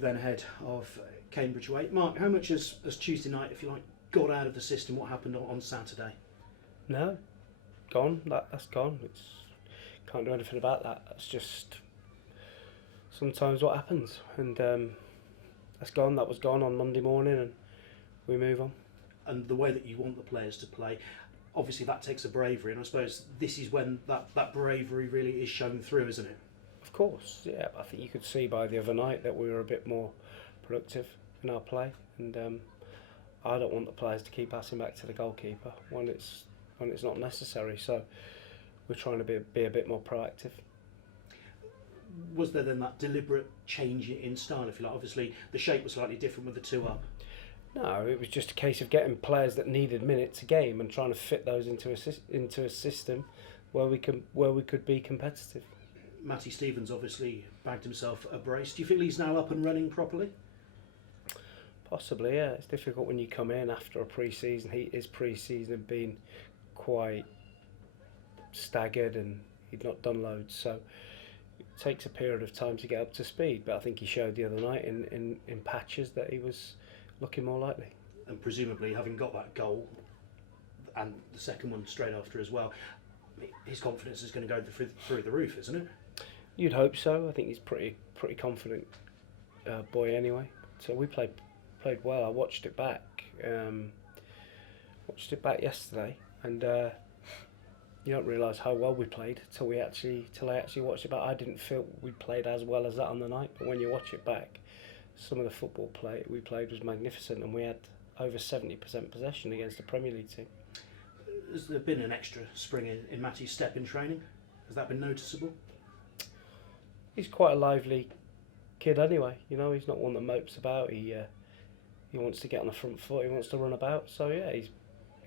Then ahead of Cambridge away. Mark, how much has Tuesday night, if you like, got out of the system what happened on Saturday? No, gone. That's gone. It's can't do anything about that. That's just sometimes what happens, and that's gone. That was gone on Monday morning, and we move on. And the way that you want the players to play, obviously that takes a bravery, and I suppose this is when that bravery really is shown through, isn't it? Of course, yeah. I think you could see by the other night that we were a bit more productive in our play, and I don't want the players to keep passing back to the goalkeeper when it's not necessary. So we're trying to be a bit more proactive. Was there then that deliberate change in style, if you like? Obviously the shape was slightly different with the two up. No, it was just a case of getting players that needed minutes a game and trying to fit those into a system where we could be competitive. Matty Stevens obviously bagged himself a brace. Do you feel he's now up and running properly? Possibly, yeah. It's difficult when you come in after a pre-season. His pre-season had been quite staggered and he'd not done loads, so it takes a period of time to get up to speed. But I think he showed the other night in patches that he was looking more likely. And presumably, having got that goal and the second one straight after as well, his confidence is going to go through the roof, isn't it? You'd hope so. I think he's pretty confident boy anyway. So we played well. I watched it back. Yesterday, and you don't realise how well we played till I actually watched it back. I didn't feel we played as well as that on the night, but when you watch it back, some of the football we played was magnificent, and we had over 70% possession against the Premier League team. Has there been an extra spring in Matty's step in training? Has that been noticeable? He's quite a lively kid anyway. You know, he's not one that mopes about. He wants to get on the front foot. He wants to run about. So yeah, he's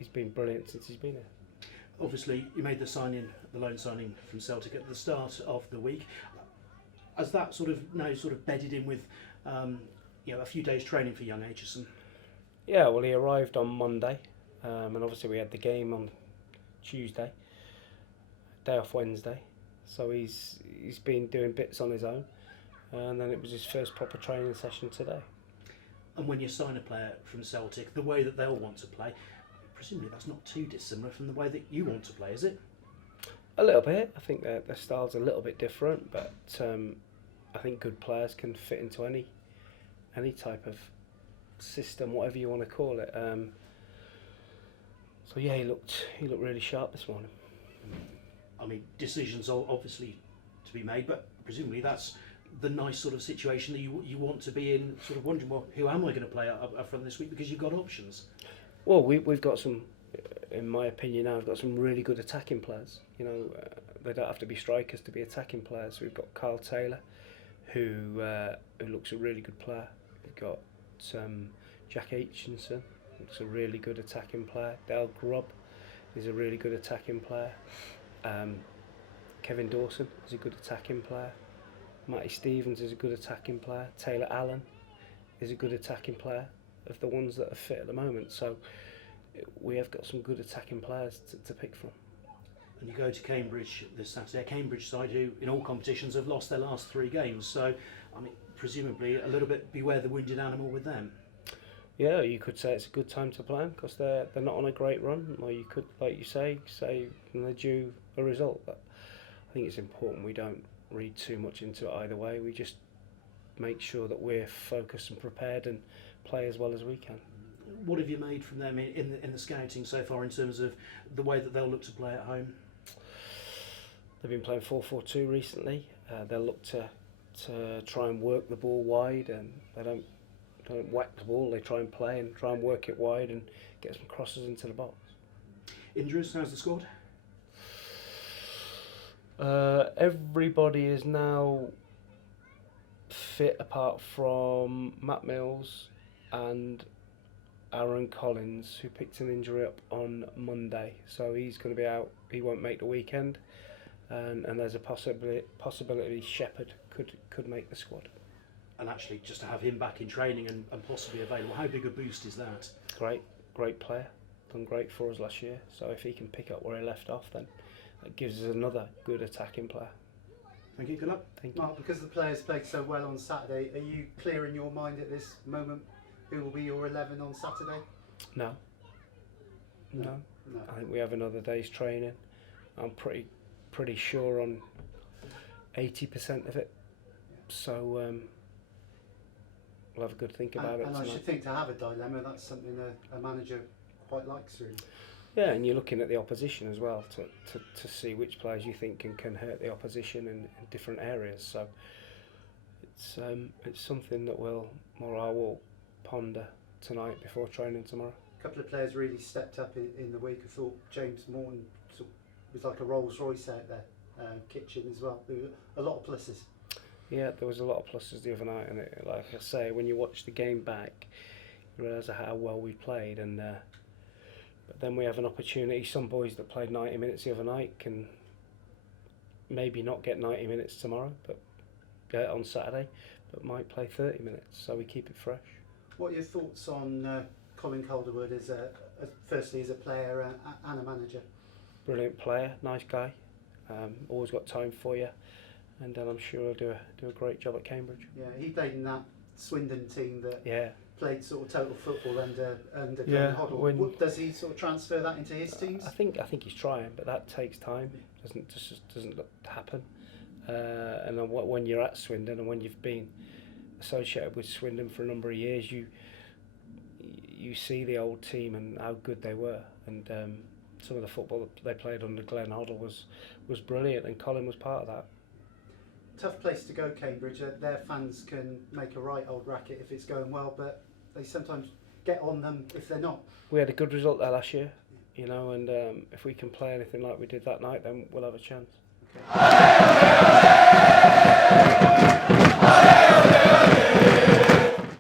been brilliant since he's been here. Obviously, you made the loan signing from Celtic at the start of the week. Has that now bedded in with a few days training for young Aitchison? Yeah, well, he arrived on Monday, and obviously we had the game on Tuesday, day off Wednesday. So he's been doing bits on his own, and then it was his first proper training session today. And when you sign a player from Celtic, the way that they'll want to play, presumably that's not too dissimilar from the way that you want to play, is it? A little bit. I think their style's a little bit different, but I think good players can fit into any type of system, whatever you want to call it. So yeah, he looked really sharp this morning. I mean, decisions are obviously to be made, but presumably that's the nice sort of situation that you want to be in, sort of wondering, well, who am I going to play up front this week? Because you've got options. Well, we've got some, in my opinion now, we've got some really good attacking players. You know, they don't have to be strikers to be attacking players. We've got Kyle Taylor, who looks a really good player. We've got Jack Aitchison, who's a really good attacking player. Dale Grubb is a really good attacking player. Kevin Dawson is a good attacking player. Matty Stevens is a good attacking player. Taylor Allen is a good attacking player, of the ones that are fit at the moment. So we have got some good attacking players to pick from. And you go to Cambridge this Saturday, a Cambridge side who in all competitions have lost their last 3 games. So, I mean, presumably a little bit beware the wounded animal with them. Yeah, you could say it's a good time to play them because they're not on a great run, or you could, like you say they're due a result. But I think it's important we don't read too much into it either way. We just make sure that we're focused and prepared and play as well as we can. What have you made from them in the scouting so far in terms of the way that they'll look to play at home? They've been playing 4-4-2 recently. They'll look to try and work the ball wide, and they don't whack the ball. They try and play and try and work it wide and get some crosses into the box. Injuries, how's the squad? Everybody is now fit apart from Matt Mills and Aaron Collins, who picked an injury up on Monday. So he's going to be out. He won't make the weekend, and there's a possibility Shepherd could make the squad. And actually just to have him back in training and possibly available, how big a boost is that? Great player, done great for us last year. So if he can pick up where he left off, then that gives us another good attacking player. Thank you. Good luck. Thank you. Mark, because the players played so well on Saturday, are you clear in your mind at this moment who will be your 11 on Saturday? No. No. I think we have another day's training. I'm pretty sure on 80% of it. So we'll have a good think about it And tonight. I should think to have a dilemma, that's something a manager quite likes, really. Yeah, and you're looking at the opposition as well to see which players you think can hurt the opposition in different areas. So it's something that I will ponder tonight before training tomorrow. A couple of players really stepped up in the week. I thought James Morton was like a Rolls Royce out there. Kitchen as well. There were a lot of pluses. Yeah, there was a lot of pluses the other night, and like I say, when you watch the game back, you realise how well we played, and but then we have an opportunity. Some boys that played 90 minutes the other night can maybe not get 90 minutes tomorrow, but on Saturday, but might play 30 minutes. So we keep it fresh. What are your thoughts on Colin Calderwood firstly as a player and a manager? Brilliant player, nice guy. Always got time for you, and then I'm sure he'll do a great job at Cambridge. Yeah, he played in that Swindon team that played sort of total football under Glenn Hoddle. Does he sort of transfer that into his teams? I think he's trying, but that takes time. Doesn't happen. And then when you're at Swindon and when you've been associated with Swindon for a number of years, you see the old team and how good they were, and some of the football that they played under Glenn Hoddle was brilliant, and Colin was part of that. Tough place to go, Cambridge. Their fans can make a right old racket if it's going well, but they sometimes get on them if they're not. We had a good result there last year, and if we can play anything like we did that night, then we'll have a chance. Okay.